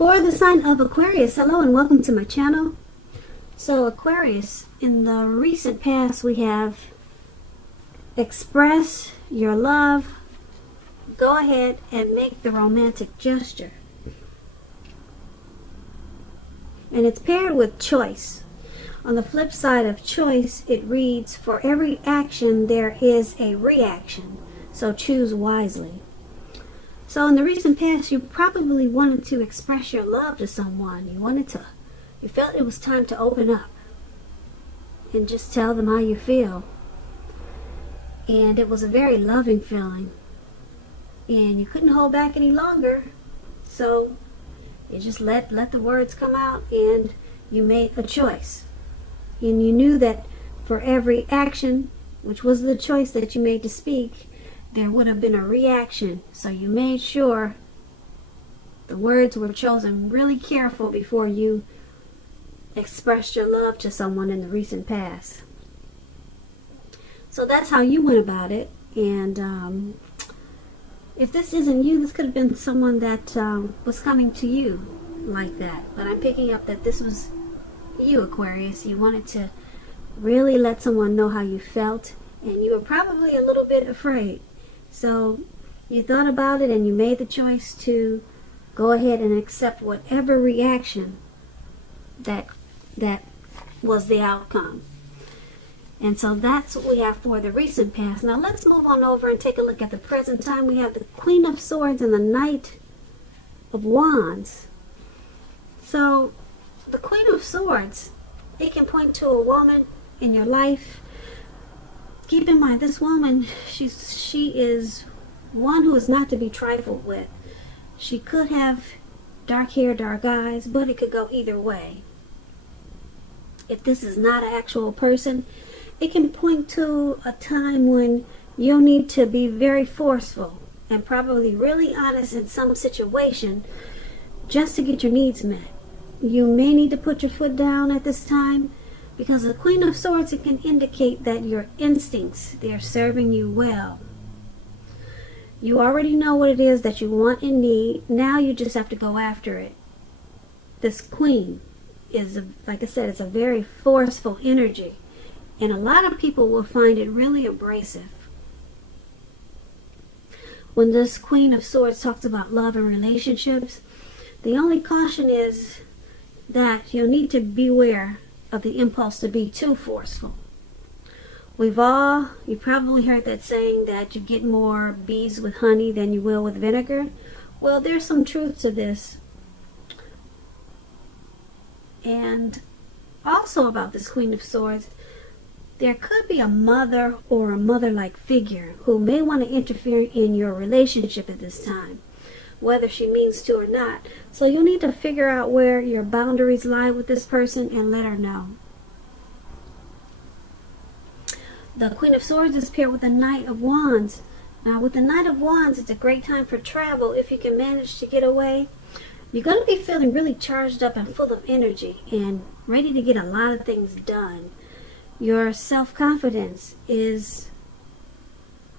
For the sign of Aquarius, hello and welcome to my channel. So Aquarius, in the recent past we have express your love, go ahead and make the romantic gesture. And it's paired with choice. On the flip side of choice, it reads, for every action there is a reaction, so choose wisely. So in the recent past, you probably wanted to express your love to someone. You felt it was time to open up and just tell them how you feel. And it was a very loving feeling. And you couldn't hold back any longer. So you just let the words come out, and you made a choice. And you knew that for every action, which was the choice that you made to speak, there would have been a reaction. So you made sure the words were chosen really careful before you expressed your love to someone in the recent past. So that's how you went about it. And if this isn't you, this could have been someone that was coming to you like that. But I'm picking up that this was you, Aquarius. You wanted to really let someone know how you felt, and you were probably a little bit afraid. So you thought about it and you made the choice to go ahead and accept whatever reaction that was the outcome. And so that's what we have for the recent past. Now let's move on over and take a look at the present time. We have the Queen of Swords and the Knight of Wands. So the Queen of Swords, it can point to a woman in your life. Keep in mind, this woman, she is one who is not to be trifled with. She could have dark hair, dark eyes, but it could go either way. If this is not an actual person, it can point to a time when you'll need to be very forceful and probably really honest in some situation just to get your needs met. You may need to put your foot down at this time, because the Queen of Swords, it can indicate that your instincts, they're serving you well. You already know what it is that you want and need. Now you just have to go after it. This Queen is, like I said, it's a very forceful energy. And a lot of people will find it really abrasive. When this Queen of Swords talks about love and relationships, the only caution is that you'll need to beware of the impulse to be too forceful. You probably heard that saying that you get more bees with honey than you will with vinegar. Well, there's some truth to this. And also about this Queen of Swords, there could be a mother or a mother-like figure who may want to interfere in your relationship at this time, whether she means to or not. So you'll need to figure out where your boundaries lie with this person and let her know. The Queen of Swords is paired with the Knight of Wands. Now with the Knight of Wands, it's a great time for travel if you can manage to get away. You're going to be feeling really charged up and full of energy and ready to get a lot of things done. Your self-confidence is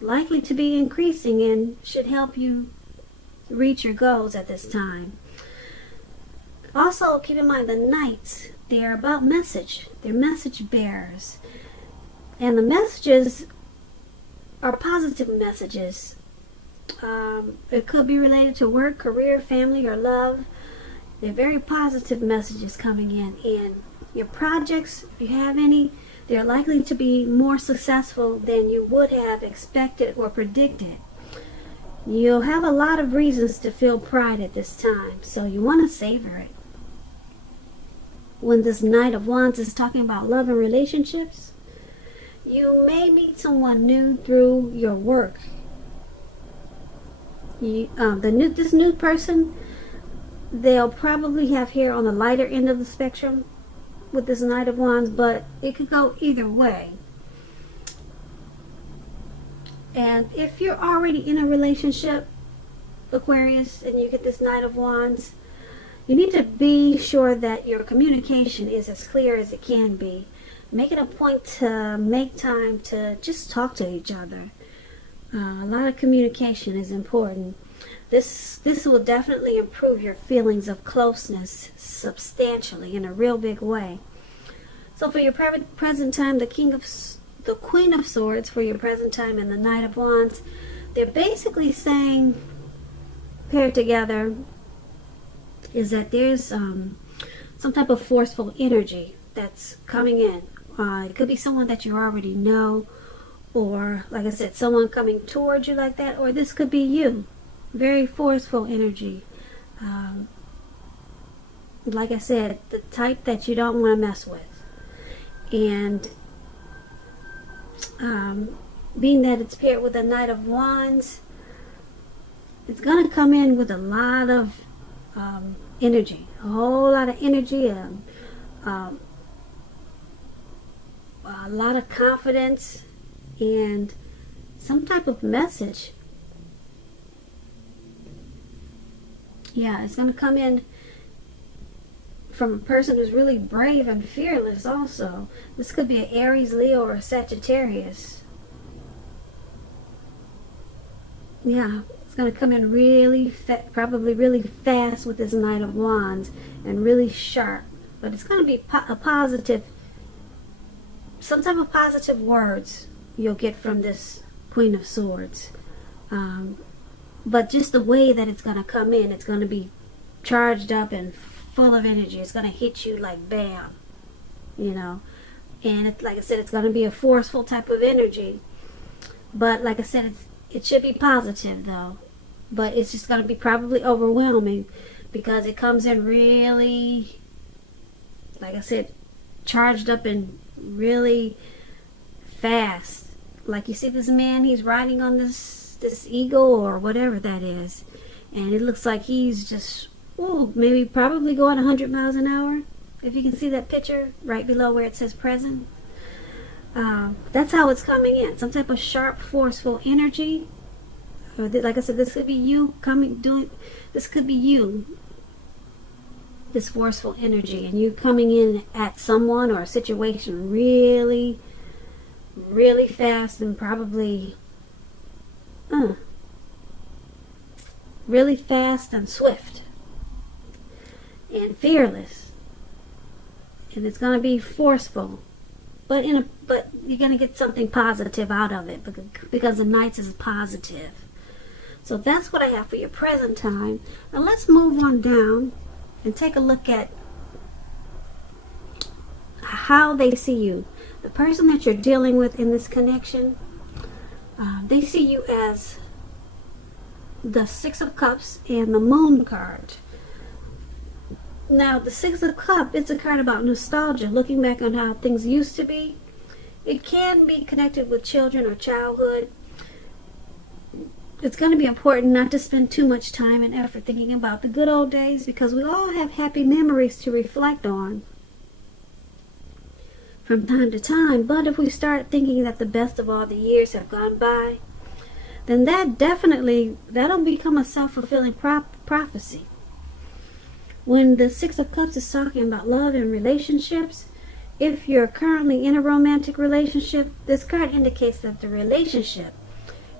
likely to be increasing and should help you reach your goals at this time. Also, keep in mind the Knights, they are about message. They're message bearers. And the messages are positive messages. It could be related to work, career, family, or love. They're very positive messages coming in. And your projects, if you have any, they're likely to be more successful than you would have expected or predicted. You'll have a lot of reasons to feel pride at this time, so you want to savor it. When this Knight of Wands is talking about love and relationships, you may meet someone new through your work. This new person, they'll probably have hair on the lighter end of the spectrum with this Knight of Wands, but it could go either way. And if you're already in a relationship, Aquarius, and you get this Knight of Wands, you need to be sure that your communication is as clear as it can be. Make it a point to make time to just talk to each other. A lot of communication is important. This will definitely improve your feelings of closeness substantially in a real big way. So for your present time, the Queen of Swords for your present time and the Knight of Wands, they're basically saying, paired together, is that there's some type of forceful energy that's coming in. It could be someone that you already know, or like I said, someone coming towards you like that, or this could be you. Very forceful energy. Like I said, the type that you don't want to mess with. And being that it's paired with the Knight of Wands, it's going to come in with a lot of energy. A whole lot of energy. A lot of confidence. And some type of message. Yeah, it's going to come in from a person who's really brave and fearless also. This could be an Aries, Leo, or a Sagittarius. Yeah, it's going to come in really, probably really fast with this Knight of Wands and really sharp. But it's going to be a positive, some type of positive words you'll get from this Queen of Swords. But just the way that it's going to come in, it's going to be charged up and full of energy. It's going to hit you like bam, you know. And like I said, it's going to be a forceful type of energy. But like I said, it should be positive though. But it's just going to be probably overwhelming because it comes in really, like I said, charged up and really fast. Like you see this man, he's riding on this eagle or whatever that is, and it looks like he's just maybe probably going 100 miles an hour, if you can see that picture right below where it says present. That's how it's coming in, some type of sharp, forceful energy. Or like I said, this could be you this could be you, this forceful energy, and you coming in at someone or a situation really, really fast and probably really fast and swift and fearless, and it's going to be forceful, but you're going to get something positive out of it because the Knights is positive. So that's what I have for your present time. Now let's move on down and take a look at how they see you. The person that you're dealing with in this connection, they see you as the Six of Cups and the Moon card. Now, the Six of Cups, it's a card about nostalgia, looking back on how things used to be. It can be connected with children or childhood. It's going to be important not to spend too much time and effort thinking about the good old days, because we all have happy memories to reflect on from time to time. But if we start thinking that the best of all the years have gone by, then that'll become a self-fulfilling prophecy. When the Six of Cups is talking about love and relationships, if you're currently in a romantic relationship, this card indicates that the relationship,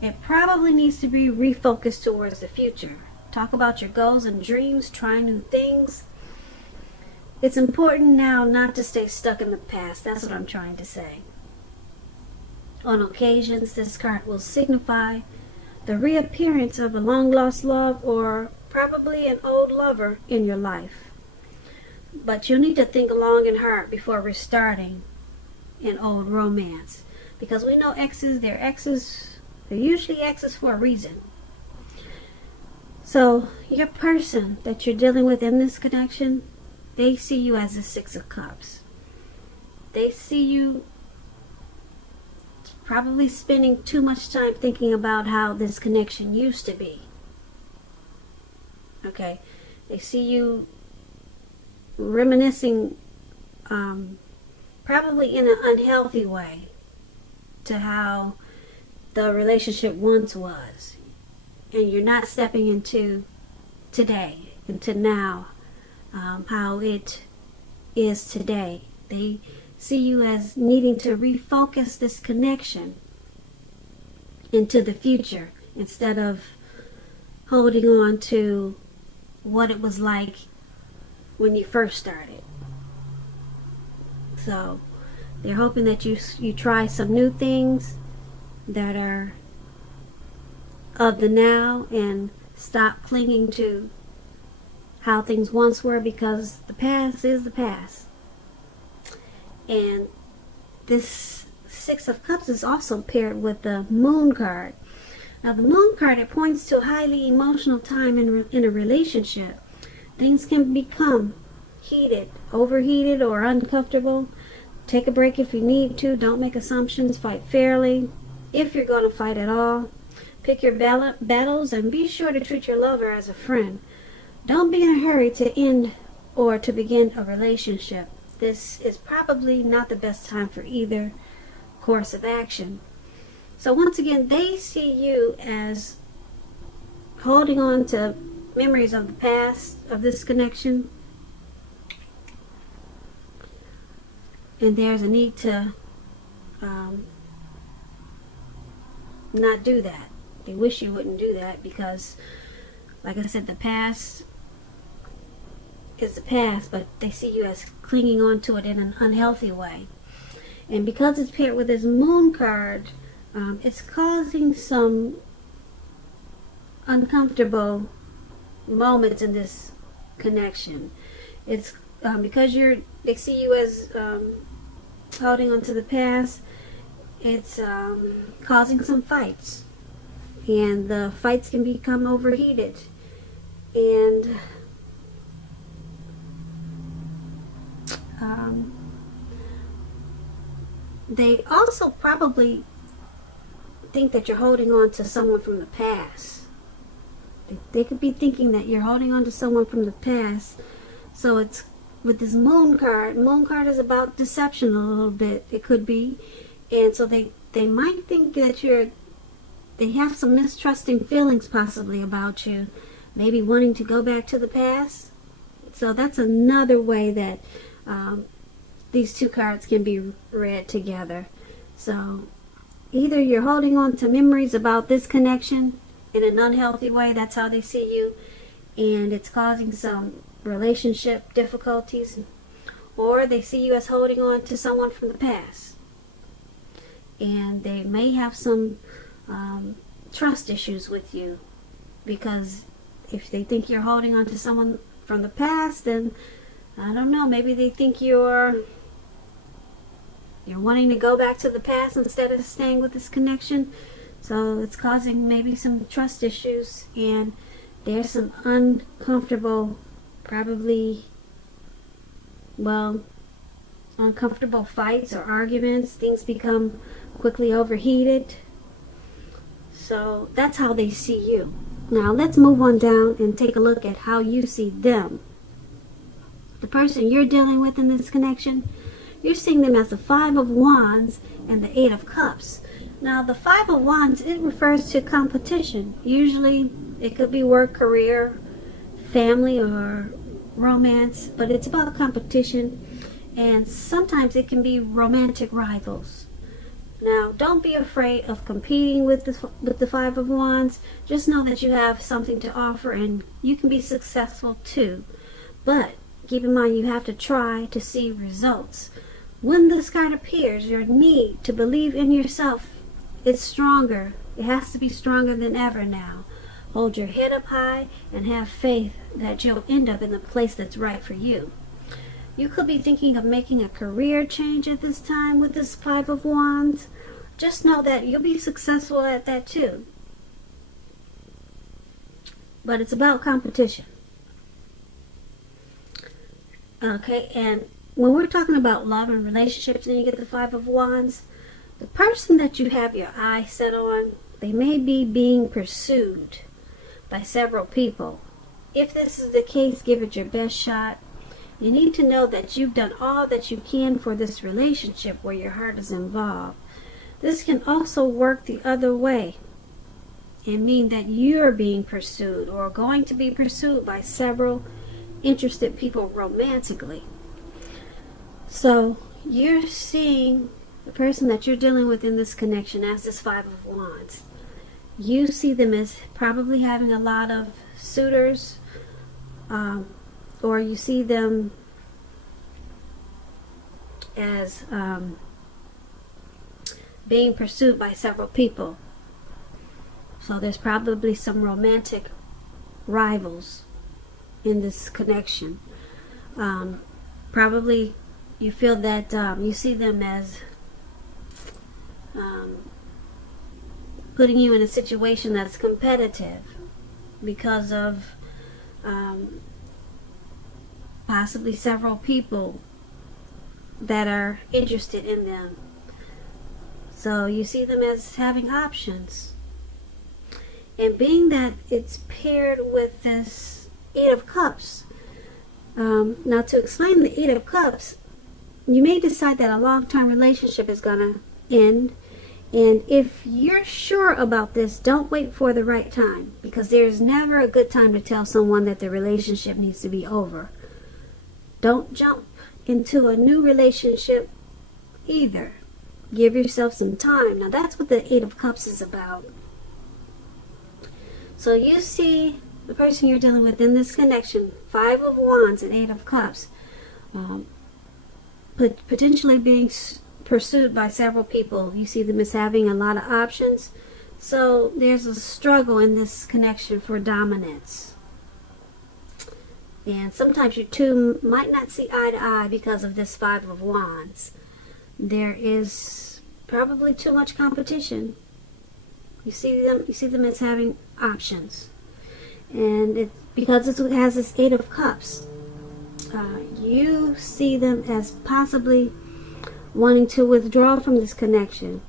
it probably needs to be refocused towards the future. Talk about your goals and dreams, try new things. It's important now not to stay stuck in the past. That's what I'm trying to say. On occasions, this card will signify the reappearance of a long-lost love or probably an old lover in your life. But you'll need to think long and hard before restarting an old romance. Because we know they're usually exes for a reason. So your person that you're dealing with in this connection, they see you as the Six of Cups. They see you probably spending too much time thinking about how this connection used to be. Okay, they see you reminiscing probably in an unhealthy way to how the relationship once was, and you're not stepping into today, into now, how it is today. They see you as needing to refocus this connection into the future instead of holding on to what it was like when you first started. So they're hoping that you try some new things that are of the now and stop clinging to how things once were, because the past is the past. And this Six of Cups is also paired with the Moon card. Now the Moon card, it points to a highly emotional time in a relationship. Things can become heated, overheated, or uncomfortable. Take a break if you need to. Don't make assumptions. Fight fairly, if you're going to fight at all. Pick your battles and be sure to treat your lover as a friend. Don't be in a hurry to end or to begin a relationship. This is probably not the best time for either course of action. So once again, they see you as holding on to memories of the past of this connection. And there's a need to not do that. They wish you wouldn't do that because, like I said, the past is the past, but they see you as clinging on to it in an unhealthy way. And because it's paired with this Moon card, it's causing some uncomfortable moments in this connection. It's because they see you as holding on to the past. It's causing some fights, and the fights can become overheated, and they also probably think that you're holding on to someone from the past. They could be thinking that you're holding on to someone from the past. So it's with this Moon card. Moon card is about deception a little bit. It could be. And so they might think that they have some mistrusting feelings possibly about you. Maybe wanting to go back to the past. So that's another way that these two cards can be read together. So either you're holding on to memories about this connection in an unhealthy way, that's how they see you, and it's causing some relationship difficulties, or they see you as holding on to someone from the past, and they may have some trust issues with you, because if they think you're holding on to someone from the past, then I don't know, maybe they think you're wanting to go back to the past instead of staying with this connection. So it's causing maybe some trust issues, and there's some uncomfortable, probably, uncomfortable fights or arguments. Things become quickly overheated. So that's how they see you. Now let's move on down and take a look at how you see them. The person you're dealing with in this connection, you're seeing them as the Five of Wands and the Eight of Cups. Now the Five of Wands, it refers to competition. Usually it could be work, career, family, or romance, but it's about competition, and sometimes it can be romantic rivals. Now don't be afraid of competing with the Five of Wands. Just know that you have something to offer and you can be successful too. But keep in mind, you have to try to see results. When this card appears, your need to believe in yourself is stronger. It has to be stronger than ever now. Hold your head up high and have faith that you'll end up in the place that's right for you. You could be thinking of making a career change at this time with this Five of Wands. Just know that you'll be successful at that too. But it's about competition. Okay, and when we're talking about love and relationships and you get the Five of Wands, the person that you have your eye set on, they may be being pursued by several people. If this is the case, give it your best shot. You need to know that you've done all that you can for this relationship where your heart is involved. This can also work the other way and mean that you're being pursued or going to be pursued by several interested people romantically. So you're seeing the person that you're dealing with in this connection as this Five of Wands. You see them as probably having a lot of suitors, or you see them as being pursued by several people. So there's probably some romantic rivals in this connection. Probably you feel that you see them as putting you in a situation that's competitive because of possibly several people that are interested in them. So you see them as having options. And being that it's paired with this Eight of Cups, now to explain the Eight of Cups, you may decide that a long-term relationship is going to end. And if you're sure about this, don't wait for the right time, because there's never a good time to tell someone that the relationship needs to be over. Don't jump into a new relationship either. Give yourself some time. Now that's what the Eight of Cups is about. So you see the person you're dealing with in this connection, Five of Wands and Eight of Cups, potentially being pursued by several people. You see them as having a lot of options. So there's a struggle in this connection for dominance. And sometimes you two might not see eye to eye because of this Five of Wands. There is probably too much competition. You see them as having options. And because it has this Eight of Cups, you see them as possibly wanting to withdraw from this connection.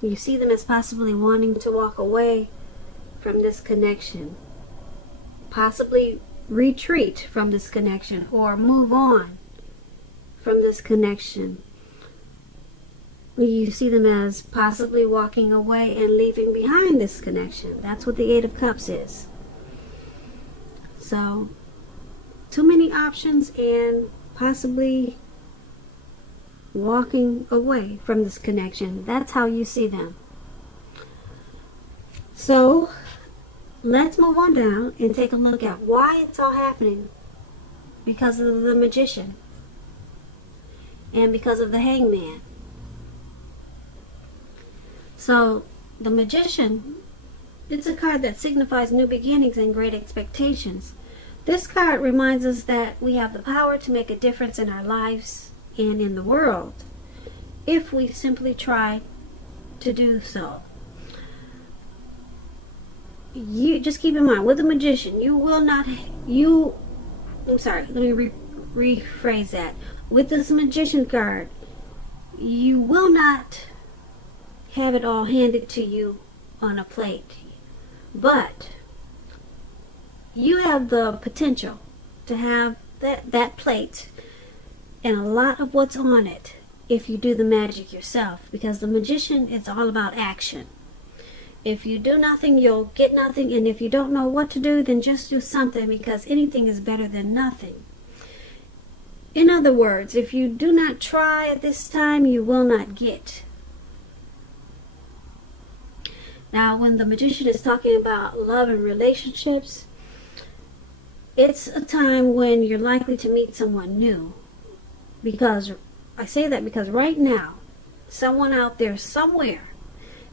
You see them as possibly wanting to walk away from this connection. Possibly retreat from this connection or move on from this connection. You see them as possibly walking away and leaving behind this connection. That's what the Eight of Cups is. So, too many options and possibly walking away from this connection. That's how you see them. So, let's move on down and take a look at why it's all happening. Because of the Magician and because of the Hangman. So, the Magician, it's a card that signifies new beginnings and great expectations. This card reminds us that we have the power to make a difference in our lives and in the world if we simply try to do so. You just keep in mind, with the Magician, let me rephrase that. With this Magician card, you will not have it all handed to you on a plate, but you have the potential to have that plate and a lot of what's on it if you do the magic yourself, because the Magician is all about action. If you do nothing, you'll get nothing, and if you don't know what to do, then just do something, because anything is better than nothing. In other words, if you do not try at this time, you will not get. Now, when the Magician is talking about love and relationships, it's a time when you're likely to meet someone new. Because I say that because right now, someone out there somewhere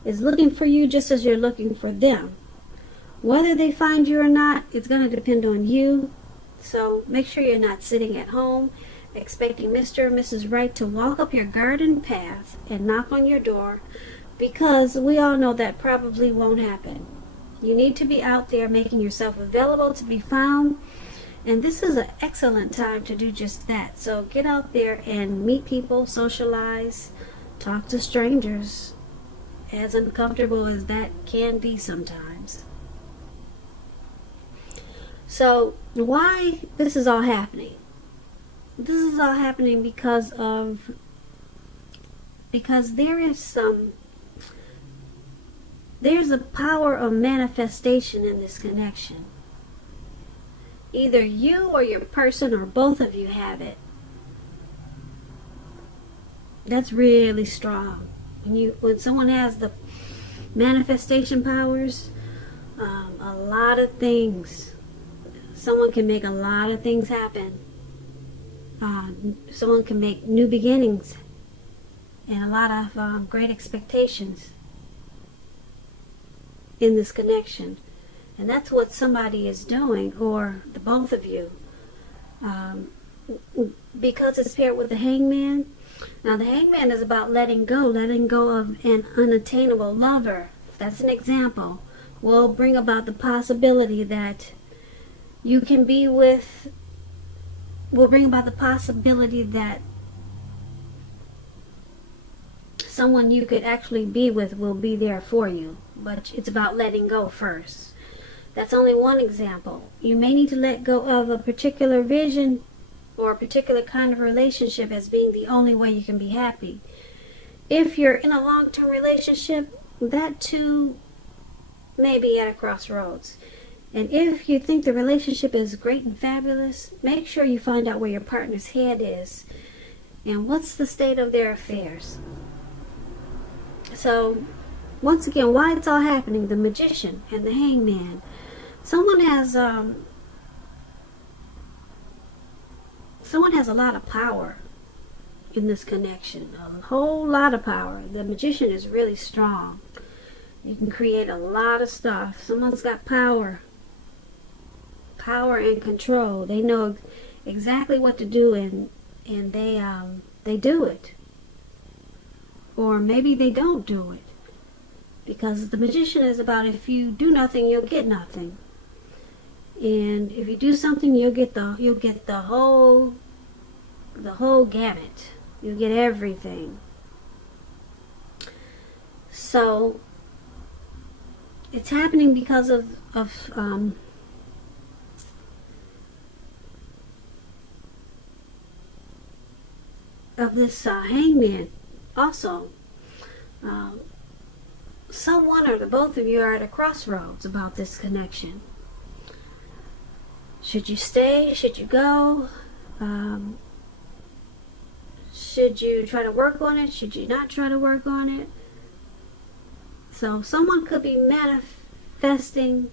is looking for you just as you're looking for them. Whether they find you or not, it's going to depend on you. So make sure you're not sitting at home expecting Mr. or Mrs. Right to walk up your garden path and knock on your door, because we all know that probably won't happen. You need to be out there making yourself available to be found, and this is an excellent time to do just that. So get out there and meet people, socialize, talk to strangers, as uncomfortable as that can be sometimes. So why this is all happening? This is all happening because there's a power of manifestation in this connection. Either you or your person or both of you have it. That's really strong. When someone has the Manifestation powers, a lot of things. Someone can make a lot of things happen. Someone can make new beginnings and a lot of great expectations in this connection. And that's what somebody is doing, or the both of you. Because it's paired with the hangman. Now the hangman is about letting go of an unattainable lover. That's an example. Will bring about the possibility that you can be with, will bring about the possibility that someone you could actually be with will be there for you. But it's about letting go first. That's only one example. You may need to let go of a particular vision or a particular kind of relationship as being the only way you can be happy. If you're in a long-term relationship, that too may be at a crossroads. And if you think the relationship is great and fabulous, make sure you find out where your partner's head is and what's the state of their affairs. So, once again, why it's all happening, the magician and the hangman. Someone has a lot of power in this connection, a whole lot of power. The magician is really strong. You can create a lot of stuff. Someone's got power and control. They know exactly what to do, and they do it. Or maybe they don't do it, because the magician is about, if you do nothing, you'll get nothing. And if you do something, you'll get the whole gamut. You'll get everything. So it's happening because of this hangman. Also, someone or the both of you are at a crossroads about this connection. Should you stay? Should you go? Should you try to work on it? Should you not try to work on it? So someone could be manifesting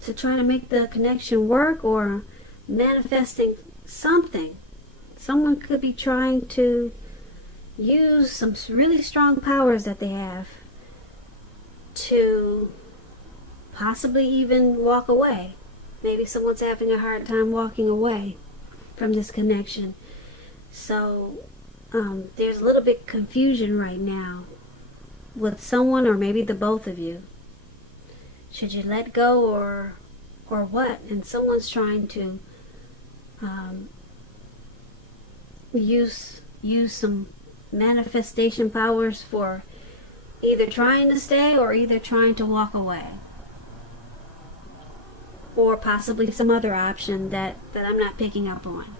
to try to make the connection work, or manifesting something. Someone could be trying to use some really strong powers that they have to possibly even walk away. Maybe someone's having a hard time walking away from this connection. So there's a little bit confusion right now with someone, or maybe the both of you. Should you let go or what? And someone's trying to use some manifestation powers for either trying to stay or either trying to walk away, or possibly some other option that I'm not picking up on.